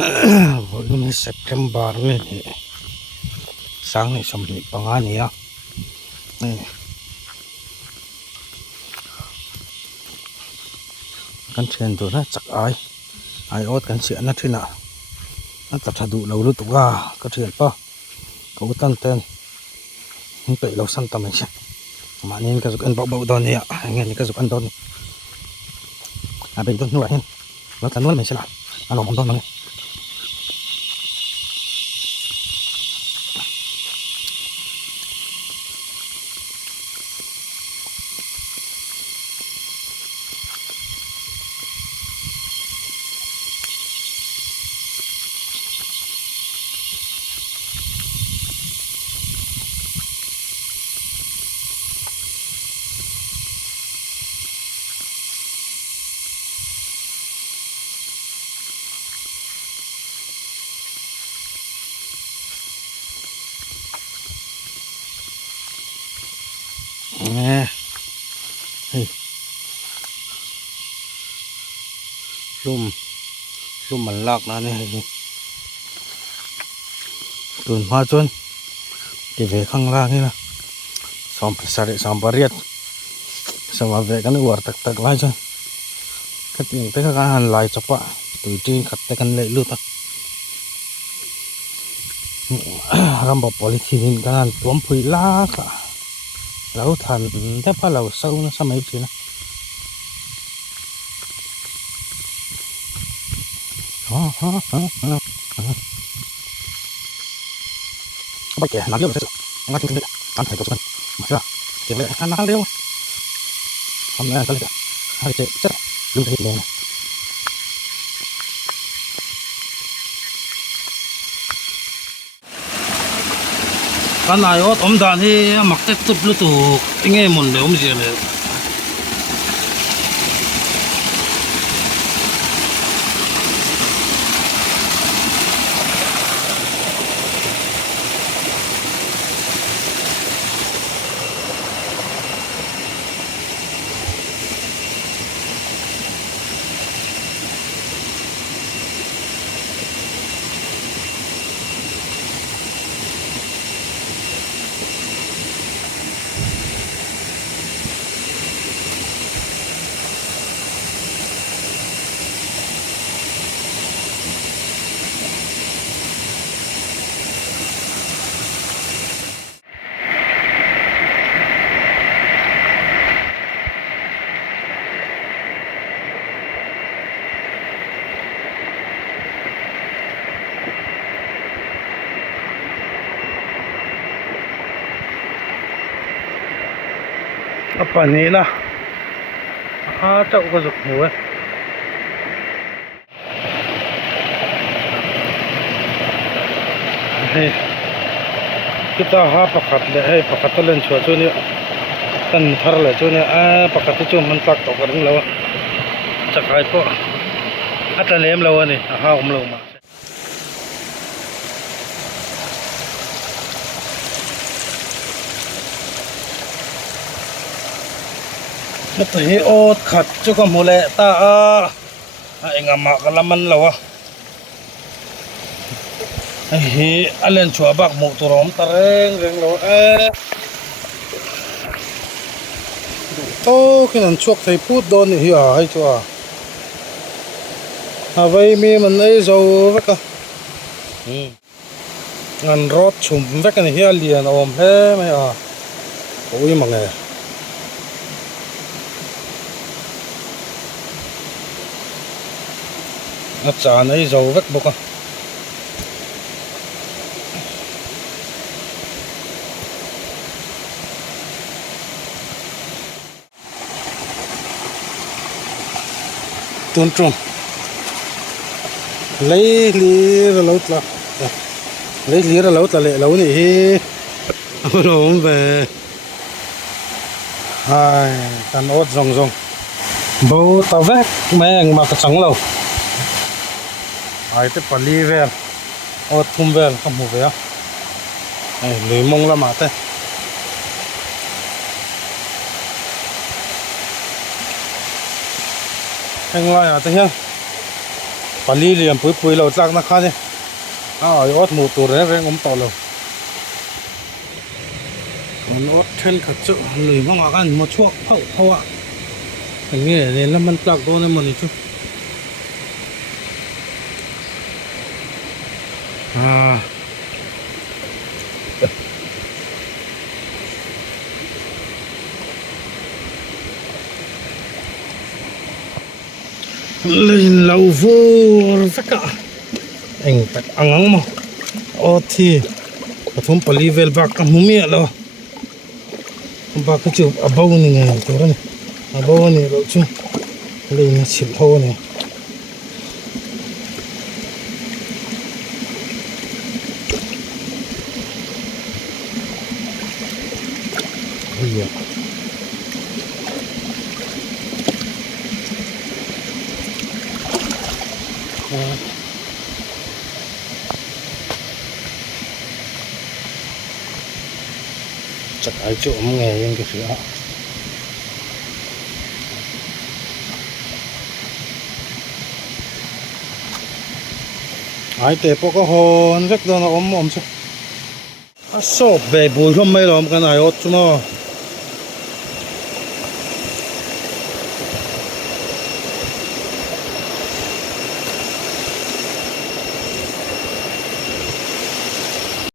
Bulan September ni sang ni sampai pangan ya. Ni kan chen tu na chak aiawt kan sia na thina na ta thadu lo lu tu ga ka chen pa ko tan ten hin pe lo san ta mai cha ma nin ka zuk an ba don ya ngen ka zuk an don a ben don nual hin lo tan nual mai sala alo om don ma nè lum man lak na ni tun ma chun ti ve khang la ni na som pariat sama ve kan war tak tak lai chun ka ting te ka han lai chapa tu tin khat te kan le lu ta ram bo polythene kan tuam phui la ka lau than te pa lau sau na sa mai chi na ba ke na liu se nga tin tin kan thai ko chuan ma sa ke le han na liu hôm nay cái này hai chế chất luôn thấy lên cái này ông đàn thì mặc tết tốt luôn tụ nghe mồn để ông gì này apa ni lah tak có dục nhiều ấy kita pakat le pakat lên chùa chỗ này tan thar le chỗ này pakat chỗ mình tak tàu cái lâu chắc ai po ata lem lâu này lâu mà nó thấy ốt khát cho con mù lẹ ta anh ngắm mặc cái laman lâu hi alen chua bak mu turom tareng lâu to cái này chuột thấy phút đôn hi hay chua vậy mi mình ấy dầu vắt cả ngàn rót chùm vắt cái này hi lian ôm hết mày ôi mà nghe nó chả ấy dầu vắt bốc tuôn trùng lấy lý rồi lâu là lấy lý rồi lâu là lệ lâu này rồi về hai căn ốt rong bố tao vét mấy mà cái trắng lâu ai tới pali về ốt thum về không mua về này lưới mông là mà thế anh loài à thế nhá pali lian pui lo tlak na kha ni ai ot mu tur reng tàu lo còn ot then thật sự lười mong à gan một chuộc hậu ạ anh nghe nên làm ăn tlak đó nên mình chứ lên lâu vô tất cả anh phải ăn mà ô thì không phải level bạc cái mồm miệng lo bạc cái chụp à bao này nghe tôi này à bao này rồi chứ lên nó chịu thô này bây giờ chắc ai chỗ nghe những cái sữa ai tệ có hồn rất là ôm chứ à sộp về bùi không mấy làm cái này ốt chứ nó